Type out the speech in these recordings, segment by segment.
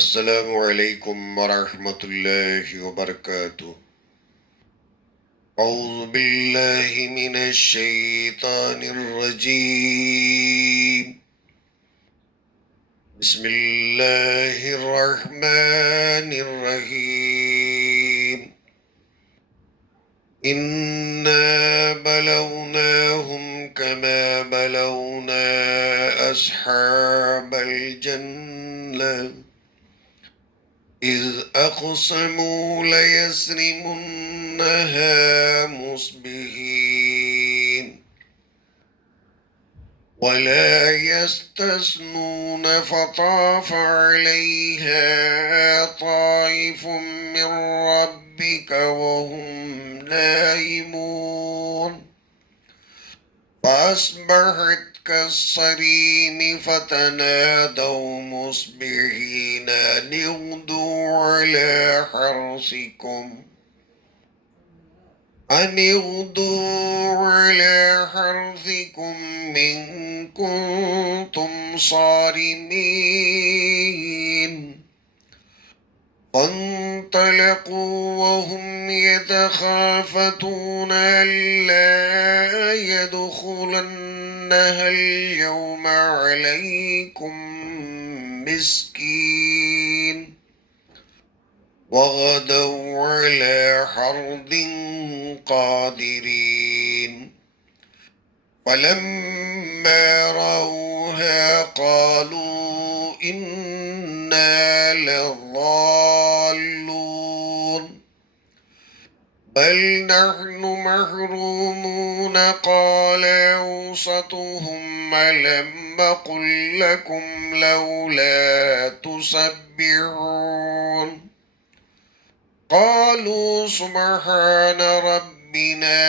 السلام علیکم ورحمۃ اللہ وبرکاتہ۔ اعوذ باللہ من الشیطان الرجیم، بسم اللہ الرحمن الرحیم۔ انا بلوناہم کما بلونا اصحاب الجنہ إذ أقسموا ليصرمنها مصبحين ولا يستثنون فطاف عليها طائف من ربك وهم نائمون فأصبحت كالصريم فتنادوا مصبحين أن اغدوا على حرثكم إن كنتم صارمين فانطلقوا وهم يتخافتون ألا يدخلنها اليوم عليكم مسكين وغدوا على حرد قادرين فلما رأوها قالوا إنا لضالون بل نحن محرومون قال أوسطهم ألم أقل لكم لولا تسبحون قالوا سبحان ربنا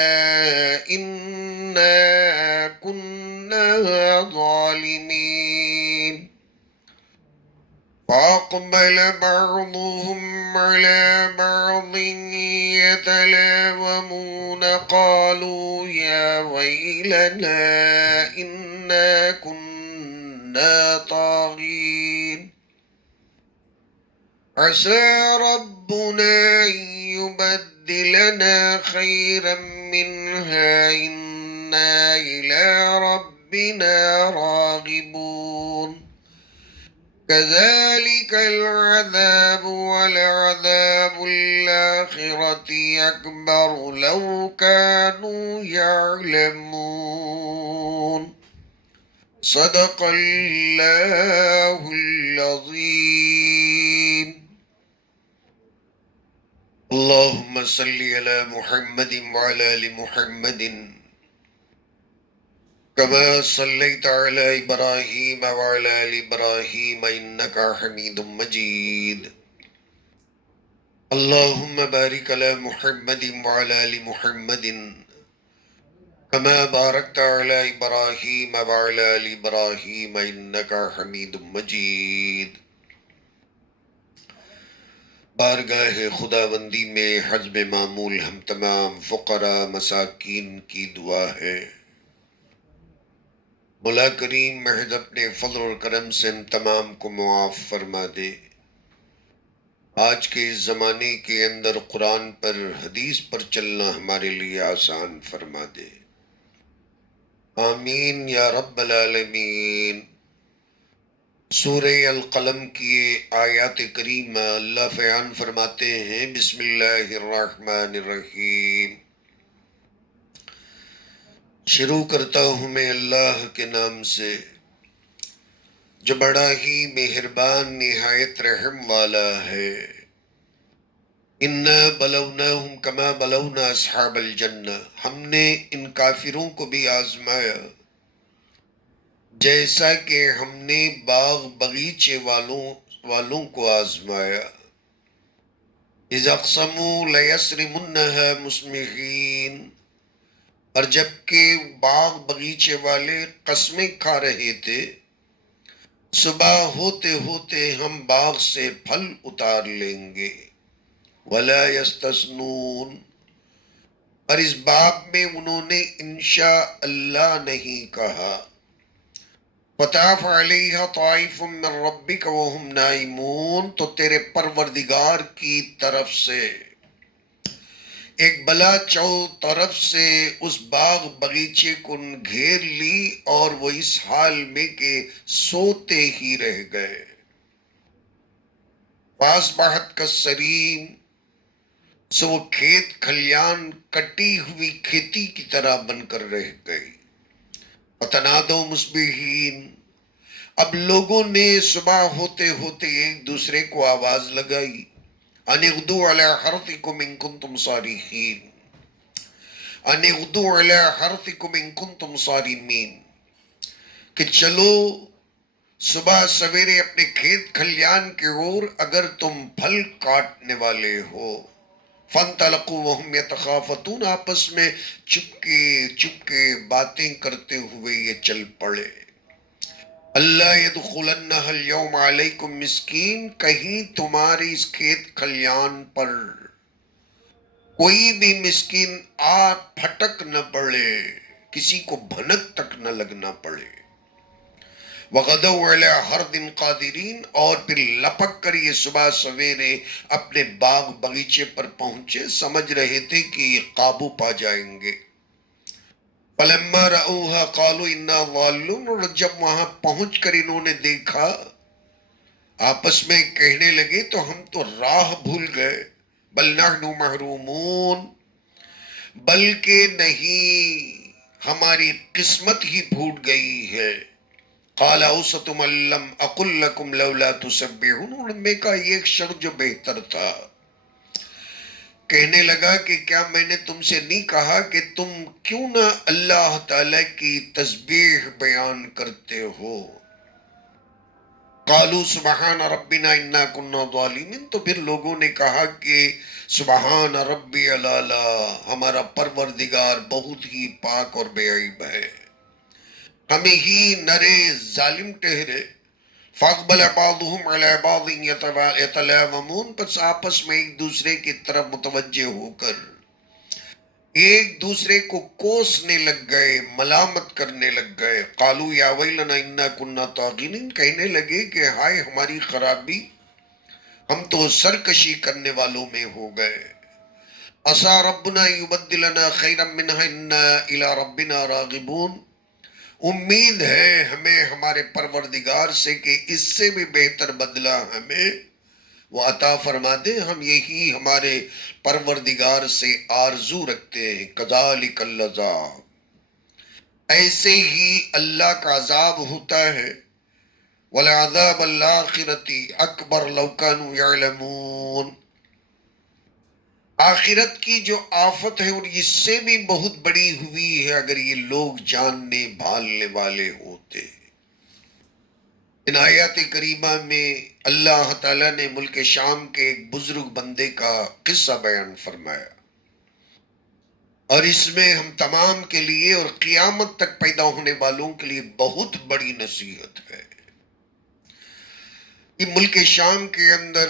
إنا كنا ظالمين فأقبل بعضهم على بعض يتلاومون قالوا يا ويلنا إنا كنا طاغين عسى ربنا أن يبدلنا خيرا منها إنا إلى ربنا راغبون كذلك العذاب ولعذاب الآخرة أكبر لو كانوا يعلمون صدق الله العظيم۔ اللهم صل على محمد وعلى آل محمد كما صليت على إبراهيم وعلى آل إبراهيم إنك حميد مجيد۔ اللهم بارك على محمد وعلى آل محمد كما باركت على إبراهيم وعلى آل إبراهيم إنك حميد مجيد۔ بارگاہ خداوندی میں حسب معمول ہم تمام فقراء مساکین کی دعا ہے، مولا کریم محض اپنے فضل و کرم سے ہم تمام کو معاف فرما دے۔ آج کے اس زمانے کے اندر قرآن پر حدیث پر چلنا ہمارے لیے آسان فرما دے، آمین یا رب العالمین۔ سورہ القلم کی آیات کریمہ اللہ بیان فرماتے ہیں، بسم اللہ الرحمن الرحیم۔ شروع کرتا ہوں میں اللہ کے نام سے جو بڑا ہی مہربان نہایت رحم والا ہے۔ انا بلوناہم کما بلونا اصحاب الجنہ، ہم نے ان کافروں کو بھی آزمایا جیسا کہ ہم نے باغ بغیچے والوں کو آزمایا۔ اذ اقسموا لیصرمنها مصبحین، اور جب کہ باغ بغیچے والے قسمیں کھا رہے تھے صبح ہوتے ہوتے ہم باغ سے پھل اتار لیں گے۔ ولا یستثنون، اور اس باب میں انہوں نے انشاء اللہ نہیں کہا۔ وطاف علیہا طائف من ربک وہم نائمون، تو تیرے پروردگار کی طرف سے ایک بلا چو طرف سے اس باغ بغیچے کو گھیر لی اور وہ اس حال میں کہ سوتے ہی رہ گئے۔ فاصبحت کالصریم، سو وہ کھیت کھلیان کٹی ہوئی کھیتی کی طرح بن کر رہ گئی۔ وتنادوا مصبحین، اب لوگوں نے صبح ہوتے ہوتے ایک دوسرے کو آواز لگائی، ان اغدوا علی حرثکم ان کنتم صارمین، ان اغدوا علی حرثکم ان کنتم صارمین، کہ چلو صبح سویرے اپنے کھیت کھلیان کے اور اگر تم پھل کاٹنے والے ہو۔ فانطلقوا وهم يتخافتون، آپس میں چپکے چپکے باتیں کرتے ہوئے یہ چل پڑے۔ اللہ يدخلنها اليوم علیکم مسکین، کہیں تمہاری اس کھیت کھلیان پر کوئی بھی مسکین آ پھٹک نہ پڑے، کسی کو بھنک تک نہ لگنا پڑے۔ وغدوا علی حرد قادرین، اور پھر لپک کر یہ صبح سویرے اپنے باغ بغیچے پر پہنچے، سمجھ رہے تھے کہ یہ قابو پا جائیں گے۔ فلما رأوها قالوا انا ضالون، اور جب وہاں پہنچ کر انہوں نے دیکھا، آپس میں کہنے لگے تو ہم تو راہ بھول گئے۔ بل نحن محرومون، بلکہ نہیں، ہماری قسمت ہی پھوٹ گئی ہے۔ قال اوسطهم لم اقل لكم لولا تسبحون، انہوں نے کہا یہ ایک شخص جو بہتر تھا، کہنے لگا کہ کیا میں نے تم سے نہیں کہا کہ تم کیوں نہ اللہ تعالی کی تسبیح بیان کرتے ہو؟ قالوا سبحان ربنا انا كنا ظالمین، تو پھر لوگوں نے کہا کہ سبحان ربی الاعلی، ہمارا پروردگار بہت ہی پاک اور بے عیب ہے، ہمیں ہی نرے ظالم ٹھہرے۔ فاقبل بعضهم على بعض يتلاومون، پس آپس میں ایک دوسرے کی طرف متوجہ ہو کر ایک دوسرے کو کوسنے لگ گئے، ملامت کرنے لگ گئے۔ قالوا یا ویلنا انا كنا طاغین، کہنے لگے کہ ہائے ہماری خرابی، ہم تو سرکشی کرنے والوں میں ہو گئے۔ عسى ربنا يبدلنا خيرا منها انا الى ربنا راغبون، امید ہے ہمیں ہمارے پروردگار سے کہ اس سے بھی بہتر بدلہ ہمیں وہ عطا فرما دے، ہم یہی ہمارے پروردگار سے آرزو رکھتے ہیں۔ کذالک العذاب، ایسے ہی اللہ کا عذاب ہوتا ہے۔ وَلَعَذَابَ الْآخِرَةِ أَكْبَرُ لَوْ كَانُوا يَعْلَمُونَ، آخرت کی جو آفت ہے اور اس سے بھی بہت بڑی ہوئی ہے اگر یہ لوگ جاننے بھالنے والے ہوتے۔ ان آیات کریمہ میں اللہ تعالیٰ نے ملک شام کے ایک بزرگ بندے کا قصہ بیان فرمایا، اور اس میں ہم تمام کے لیے اور قیامت تک پیدا ہونے والوں کے لیے بہت بڑی نصیحت ہے۔ یہ ملک شام کے اندر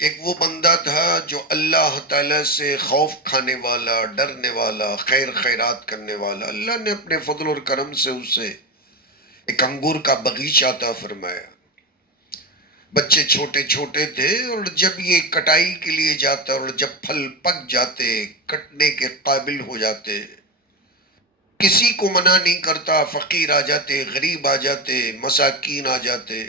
ایک وہ بندہ تھا جو اللہ تعالیٰ سے خوف کھانے والا، ڈرنے والا، خیر خیرات کرنے والا۔ اللہ نے اپنے فضل اور کرم سے اسے ایک انگور کا باغیچہ عطا فرمایا۔ بچے چھوٹے چھوٹے تھے، اور جب یہ کٹائی کے لیے جاتا اور جب پھل پک جاتے، کٹنے کے قابل ہو جاتے، کسی کو منع نہیں کرتا، فقیر آ جاتے، غریب آ جاتے، مساکین آ جاتے،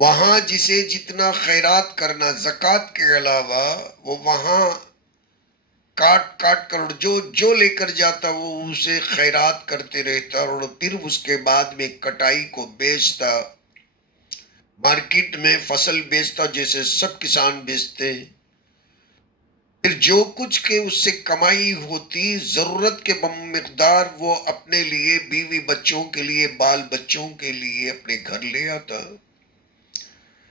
وہاں جسے جتنا خیرات کرنا زکوٰۃ کے علاوہ، وہ وہاں کاٹ کاٹ کر جو جو لے کر جاتا وہ اسے خیرات کرتے رہتا، اور پھر اس کے بعد میں کٹائی کو بیچتا، مارکیٹ میں فصل بیچتا جیسے سب کسان بیچتے ہیں۔ پھر جو کچھ کے اس سے کمائی ہوتی، ضرورت کے مقدار وہ اپنے لیے، بیوی بچوں کے لیے، بال بچوں کے لیے اپنے گھر لے آتا،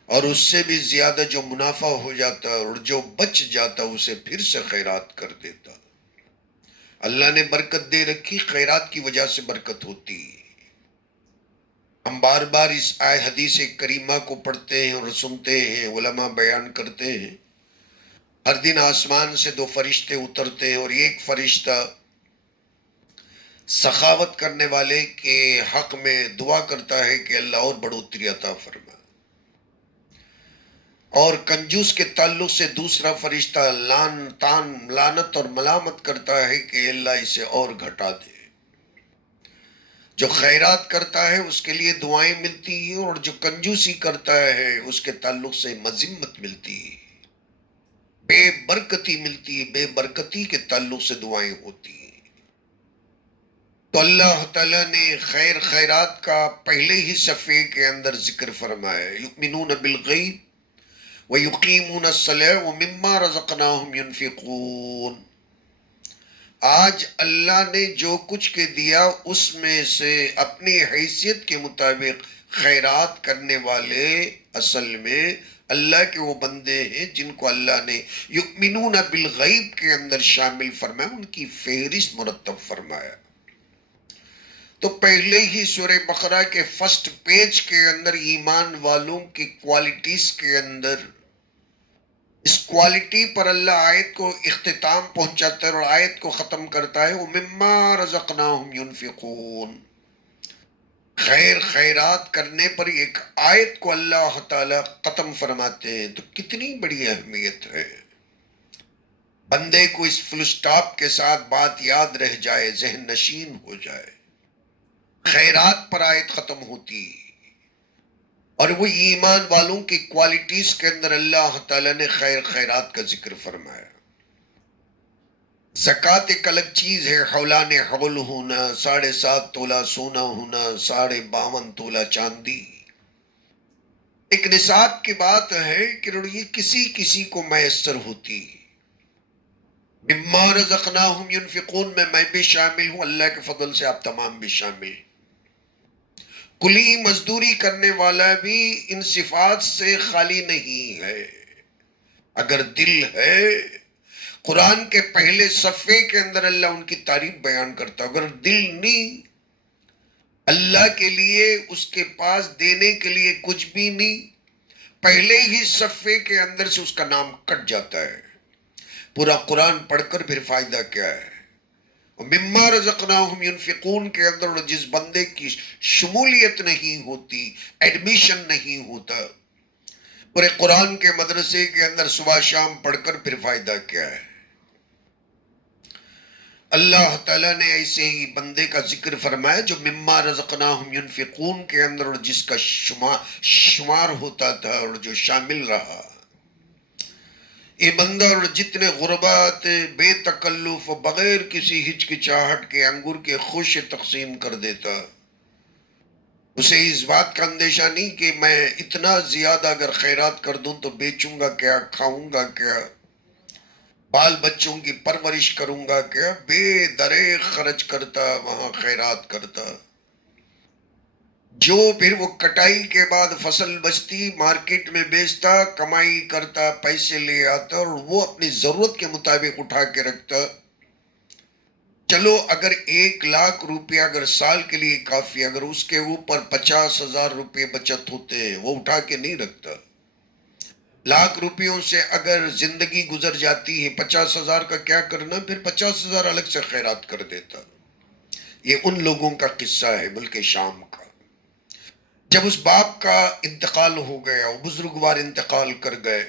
اور اس سے بھی زیادہ جو منافع ہو جاتا اور جو بچ جاتا اسے پھر سے خیرات کر دیتا۔ اللہ نے برکت دے رکھی، خیرات کی وجہ سے برکت ہوتی ہے۔ ہم بار بار اس حدیث کریمہ کو پڑھتے ہیں اور سنتے ہیں، علماء بیان کرتے ہیں۔ ہر دن آسمان سے دو فرشتے اترتے ہیں، اور ایک فرشتہ سخاوت کرنے والے کے حق میں دعا کرتا ہے کہ اللہ اور بڑھوتری عطا فرما، اور کنجوس کے تعلق سے دوسرا فرشتہ لعنت اور ملامت کرتا ہے کہ اللہ اسے اور گھٹا دے۔ جو خیرات کرتا ہے اس کے لیے دعائیں ملتی ہیں، اور جو کنجوسی کرتا ہے اس کے تعلق سے مذمت ملتی ہے، بے برکتی ملتی ہے، بے برکتی کے تعلق سے دعائیں ہوتی ہیں۔ تو اللہ تعالیٰ نے خیرات کا پہلے ہی صفحے کے اندر ذکر فرمایا، یؤمنون بالغیب وَيُقِيمُونَ الصَّلَاةَ وَمِمَّا رَزَقْنَاهُمْ يُنْفِقُونَ۔ آج اللہ نے جو کچھ کے دیا اس میں سے اپنی حیثیت کے مطابق خیرات کرنے والے اصل میں اللہ کے وہ بندے ہیں جن کو اللہ نے یؤمنون بالغیب کے اندر شامل فرمایا، ان کی فہرست مرتب فرمایا۔ تو پہلے ہی سورہ بقرہ کے فرسٹ پیج کے اندر ایمان والوں کی کوالٹیز کے اندر اس کوالٹی پر اللہ آیت کو اختتام پہنچاتا ہے اور آیت کو ختم کرتا ہے، وَمِمَّا رَزَقْنَاهُمْ يُنْفِقُونَ۔ خیرات کرنے پر ایک آیت کو اللہ تعالیٰ ختم فرماتے ہیں، تو کتنی بڑی اہمیت ہے۔ بندے کو اس فل سٹاپ کے ساتھ بات یاد رہ جائے، ذہن نشین ہو جائے، خیرات پر آیت ختم ہوتی، اور وہ ایمان والوں کی کوالٹیز کے اندر اللہ تعالیٰ نے خیرات کا ذکر فرمایا۔ زکوٰۃ ایک الگ چیز ہے، حولان حول ہونا، 7.5 تولہ سونا ہونا، 52.5 تولہ چاندی، ایک نصاب کی بات ہے کہ یہ کسی کو میسر ہوتی۔ مما رزقناہم ینفقون میں بھی شامل ہوں، اللہ کے فضل سے آپ تمام بھی شامل۔ کلی مزدوری کرنے والا بھی ان صفات سے خالی نہیں ہے۔ اگر دل ہے، قرآن کے پہلے صفحے کے اندر اللہ ان کی تعریف بیان کرتا، اگر دل نہیں، اللہ کے لیے اس کے پاس دینے کے لیے کچھ بھی نہیں، پہلے ہی صفحے کے اندر سے اس کا نام کٹ جاتا ہے۔ پورا قرآن پڑھ کر پھر فائدہ کیا ہے؟ مما رزقناہم ینفقون کے اندر جس بندے کی شمولیت نہیں ہوتی، ایڈمیشن نہیں ہوتا، پورے قرآن کے مدرسے کے اندر صبح شام پڑھ کر پھر فائدہ کیا ہے؟ اللہ تعالیٰ نے ایسے ہی بندے کا ذکر فرمایا جو مما رزقناہم ینفقون کے اندر اور جس کا شمار ہوتا تھا اور جو شامل رہا۔ یہ بندہ اور جتنے غربات بے تکلف بغیر کسی ہچکچاہٹ کے انگور کے خوش تقسیم کر دیتا، اسے اس بات کا اندیشہ نہیں کہ میں اتنا زیادہ اگر خیرات کر دوں تو بیچوں گا کیا، کھاؤں گا کیا، بال بچوں کی پرورش کروں گا کیا، بے دریغ خرچ کرتا، وہاں خیرات کرتا۔ جو پھر وہ کٹائی کے بعد فصل بچتی مارکیٹ میں بیچتا، کمائی کرتا، پیسے لے آتا اور وہ اپنی ضرورت کے مطابق اٹھا کے رکھتا۔ چلو اگر 1,00,000 روپیہ اگر سال کے لیے کافی، اگر اس کے اوپر 50,000 روپے بچت ہوتے ہیں وہ اٹھا کے نہیں رکھتا۔ 1,00,000 روپیوں سے اگر زندگی گزر جاتی ہے، 50,000 کا کیا کرنا، پھر 50,000 الگ سے خیرات کر دیتا۔ یہ ان لوگوں کا قصہ ہے ملک شام کا۔ جب اس باپ کا انتقال ہو گیا، وہ بزرگوار انتقال کر گئے،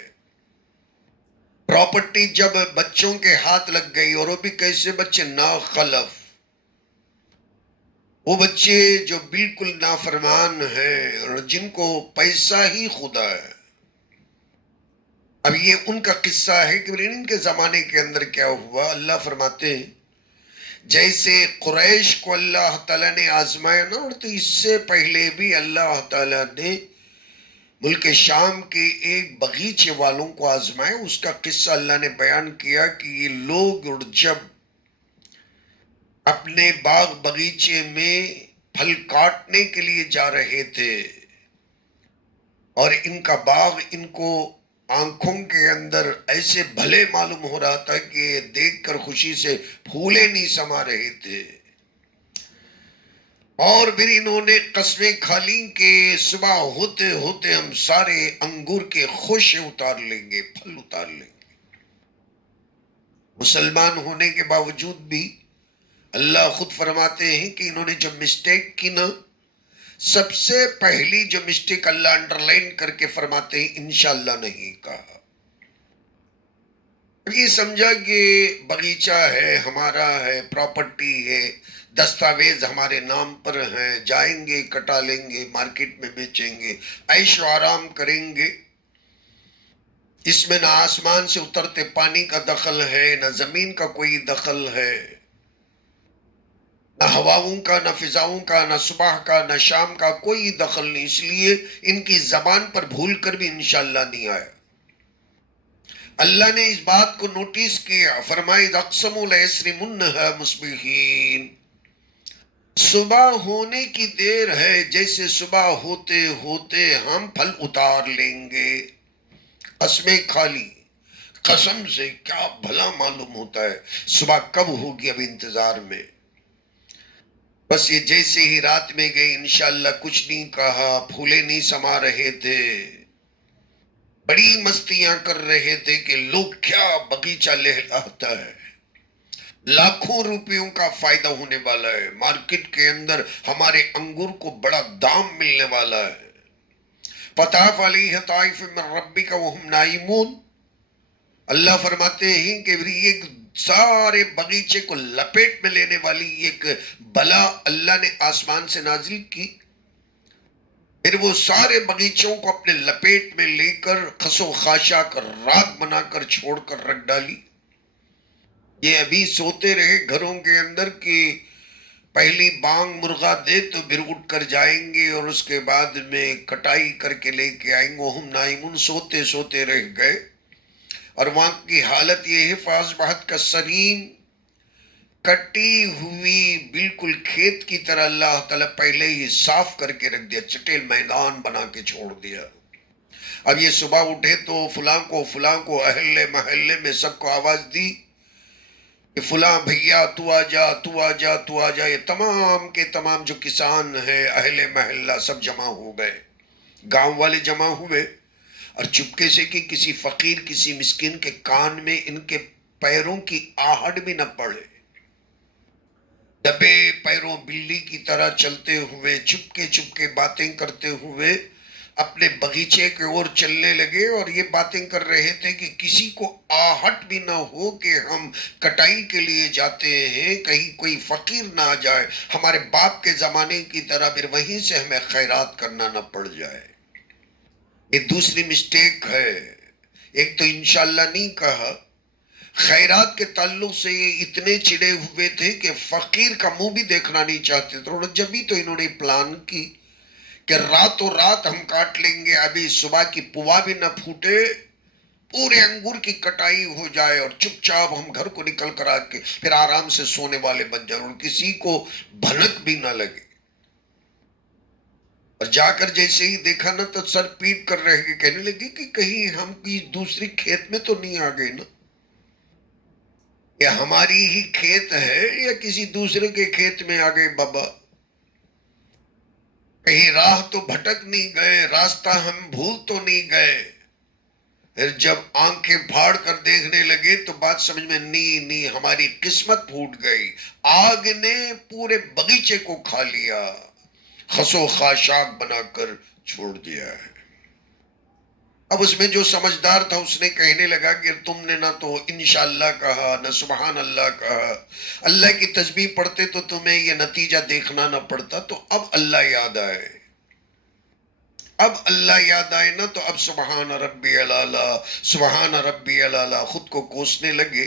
پراپرٹی جب بچوں کے ہاتھ لگ گئی، اور وہ بھی کیسے بچے، ناخلف، وہ بچے جو بالکل نافرمان ہیں اور جن کو پیسہ ہی خدا ہے۔ اب یہ ان کا قصہ ہے کہ ان کے زمانے کے اندر کیا ہوا۔ اللہ فرماتے ہیں جیسے قریش کو اللہ تعالیٰ نے آزمایا نا، اور تو اس سے پہلے بھی اللہ تعالیٰ نے ملک شام کے ایک باغیچے والوں کو آزمایا۔ اس کا قصہ اللہ نے بیان کیا کہ یہ لوگ جب اپنے باغ باغیچے میں پھل کاٹنے کے لیے جا رہے تھے، اور ان کا باغ ان کو آنکھوں کے اندر ایسے بھلے معلوم ہو رہا تھا کہ دیکھ کر خوشی سے پھولے نہیں سما رہے تھے، اور پھر انہوں نے قسمیں کھا لی کہ صبح ہوتے ہوتے ہم سارے انگور کے خوشے اتار لیں گے، پھل اتار لیں گے۔ مسلمان ہونے کے باوجود بھی اللہ خود فرماتے ہیں کہ انہوں نے جب مسٹیک کی نا، سب سے پہلی جو مسٹیک اللہ انڈرلائن کر کے فرماتے ہیں انشاءاللہ نہیں کہا۔ یہ سمجھا کہ باغیچہ ہے، ہمارا ہے، پراپرٹی ہے، دستاویز ہمارے نام پر ہیں، جائیں گے کٹا لیں گے، مارکیٹ میں بیچیں گے، عیش و آرام کریں گے، اس میں نہ آسمان سے اترتے پانی کا دخل ہے، نہ زمین کا کوئی دخل ہے، نہ ہواؤں کا، نہ فضاؤں کا، نہ صبح کا، نہ شام کا، کوئی دخل نہیں، اس لیے ان کی زبان پر بھول کر بھی انشاءاللہ نہیں آیا۔ اللہ نے اس بات کو نوٹس کیا، فرمائے اقسموا لَيَسْرِمُنَّهَا مُصْبِحِينَ، صبح ہونے کی دیر ہے، جیسے صبح ہوتے ہوتے ہم پھل اتار لیں گے۔ قسمیں کھا لی، قسم سے کیا بھلا معلوم ہوتا ہے صبح کب ہوگی، اب انتظار میں۔ بس یہ جیسے ہی رات میں گئی، انشاءاللہ کچھ نہیں کہا، پھولے نہیں سما رہے تھے، بڑی مستیاں کر رہے تھے کہ لوگ کیا باغیچہ لہلاتا ہے، لاکھوں روپیوں کا فائدہ ہونے والا ہے، مارکیٹ کے اندر ہمارے انگور کو بڑا دام ملنے والا ہے۔ فطاف علیہ طائف من ربک وہم نائمون، اللہ فرماتے ہیں کہ ایک سارے باغیچے کو لپیٹ میں لینے والی ایک بلا اللہ نے آسمان سے نازل کی، پھر وہ سارے باغیچوں کو اپنے لپیٹ میں لے کر خس و خاشاک راکھ بنا کر چھوڑ کر رکھ ڈالی۔ یہ ابھی سوتے رہے گھروں کے اندر کہ پہلی بانگ مرغا دے تو پھر اٹھ کر جائیں گے اور اس کے بعد میں کٹائی کر کے لے کے آئیں گے، ہم نائمون، سوتے سوتے رہ گئے۔ اور وہاں کی حالت یہ ہے، فاصبحت کالصریم، کٹی ہوئی بالکل کھیت کی طرح اللہ تعالیٰ پہلے ہی صاف کر کے رکھ دیا، چٹیل میدان بنا کے چھوڑ دیا۔ اب یہ صبح اٹھے تو فلاں کو اہل محلے میں سب کو آواز دی کہ فلاں بھیا تو آ جا، تو آ جا، تو آ جا۔ یہ تمام کے تمام جو کسان ہیں، اہل محلہ، سب جمع ہو گئے، گاؤں والے جمع ہوئے، اور چپکے سے کہ کسی فقیر کسی مسکین کے کان میں ان کے پیروں کی آہٹ بھی نہ پڑے، دبے پیروں بلی کی طرح چلتے ہوئے، چپکے چپکے باتیں کرتے ہوئے اپنے باغیچے کے اور چلنے لگے، اور یہ باتیں کر رہے تھے کہ کسی کو آہٹ بھی نہ ہو کہ ہم کٹائی کے لیے جاتے ہیں، کہیں کوئی فقیر نہ آ جائے ہمارے باپ کے زمانے کی طرح، پھر وہیں سے ہمیں خیرات کرنا نہ پڑ جائے۔ یہ دوسری مسٹیک ہے۔ ایک تو انشاءاللہ نہیں کہا، خیرات کے تعلق سے یہ اتنے چڑے ہوئے تھے کہ فقیر کا منہ بھی دیکھنا نہیں چاہتے تھے، جب ہی تو انہوں نے پلان کی کہ راتوں رات ہم کاٹ لیں گے، ابھی صبح کی پوا بھی نہ پھوٹے، پورے انگور کی کٹائی ہو جائے اور چپ چاپ ہم گھر کو نکل کر آ کے پھر آرام سے سونے والے بن جائیں اور کسی کو بھنک بھی نہ لگے۔ اور جا کر جیسے ہی دیکھا نا تو سر پیٹ کر رہ گئے، کہنے لگے کہ کہیں ہم کی دوسری کھیت میں تو نہیں آ گئے نا، یا ہماری ہی کھیت ہے یا کسی دوسرے کے کھیت میں آ گئے بابا، کہیں راہ تو بھٹک نہیں گئے، راستہ ہم بھول تو نہیں گئے۔ پھر جب آنکھیں پھاڑ کر دیکھنے لگے تو بات سمجھ میں نہیں، ہماری قسمت پھوٹ گئی، آگ نے پورے باغیچے کو کھا لیا، خس و خاشاک بنا کر چھوڑ دیا ہے۔ اب اس میں جو سمجھدار تھا اس نے کہنے لگا کہ تم نے نہ تو انشاءاللہ کہا، نہ سبحان اللہ کہا، اللہ کی تسبیح پڑھتے تو تمہیں یہ نتیجہ دیکھنا نہ پڑتا، تو اب اللہ یاد آئے، اب اللہ یاد آئے نا تو اب سبحان ربی العالی، سبحان ربی العالی خود کو کوسنے لگے۔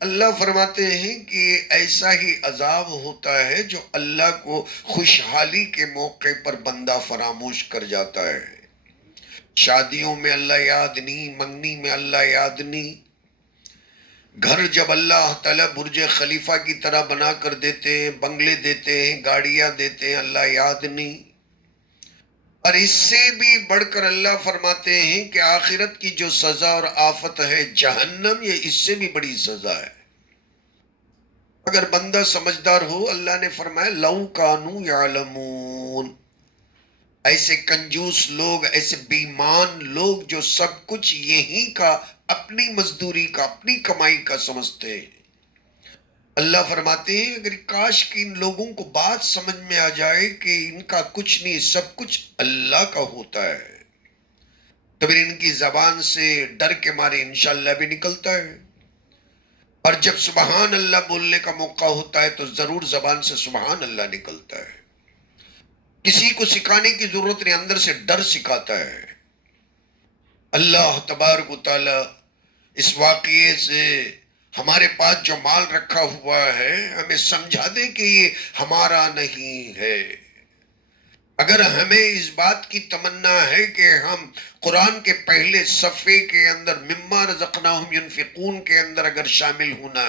اللہ فرماتے ہیں کہ ایسا ہی عذاب ہوتا ہے جو اللہ کو خوشحالی کے موقع پر بندہ فراموش کر جاتا ہے۔ شادیوں میں اللہ یاد نہیں، منگنی میں اللہ یاد نہیں، گھر جب اللہ تعالیٰ برج خلیفہ کی طرح بنا کر دیتے ہیں، بنگلے دیتے ہیں، گاڑیاں دیتے ہیں، اللہ یاد نہیں۔ اور اس سے بھی بڑھ کر اللہ فرماتے ہیں کہ آخرت کی جو سزا اور آفت ہے جہنم، یہ اس سے بھی بڑی سزا ہے۔ اگر بندہ سمجھدار ہو، اللہ نے فرمایا لَوْ كَانُوا يَعْلَمُونَ، ایسے کنجوس لوگ، ایسے بیمان لوگ جو سب کچھ یہیں کا اپنی مزدوری کا، اپنی کمائی کا سمجھتے ہیں، اللہ فرماتے ہیں اگر کاش کہ ان لوگوں کو بات سمجھ میں آ جائے کہ ان کا کچھ نہیں، سب کچھ اللہ کا ہوتا ہے، تو پھر ان کی زبان سے ڈر کے مارے انشاءاللہ بھی نکلتا ہے، اور جب سبحان اللہ بولنے کا موقع ہوتا ہے تو ضرور زبان سے سبحان اللہ نکلتا ہے۔ کسی کو سکھانے کی ضرورت نہیں، اندر سے ڈر سکھاتا ہے۔ اللہ تبارک و تعالی اس واقعے سے ہمارے پاس جو مال رکھا ہوا ہے ہمیں سمجھا دے کہ یہ ہمارا نہیں ہے۔ اگر ہمیں اس بات کی تمنا ہے کہ ہم قرآن کے پہلے صفحے کے اندر مما رزقناہم ینفقون کے اندر اگر شامل ہونا،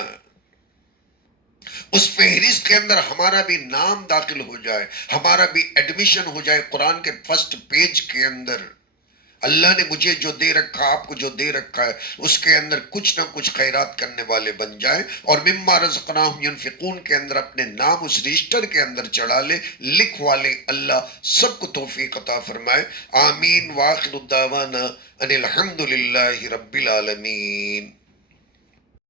اس فہرست کے اندر ہمارا بھی نام داخل ہو جائے، ہمارا بھی ایڈمیشن ہو جائے قرآن کے فرسٹ پیج کے اندر، اللہ نے مجھے جو دے رکھا، آپ کو جو دے رکھا ہے، اس کے اندر کچھ نہ کچھ خیرات کرنے والے بن جائیں، اور مما رزقناہم ینفقون کے اندر اپنے نام اس رجسٹر کے اندر چڑھا لے، لکھوا لے۔ اللہ سب کو توفیق عطا فرمائے، آمین۔ وآخر الدعوانا ان الحمدللہ رب العالمین۔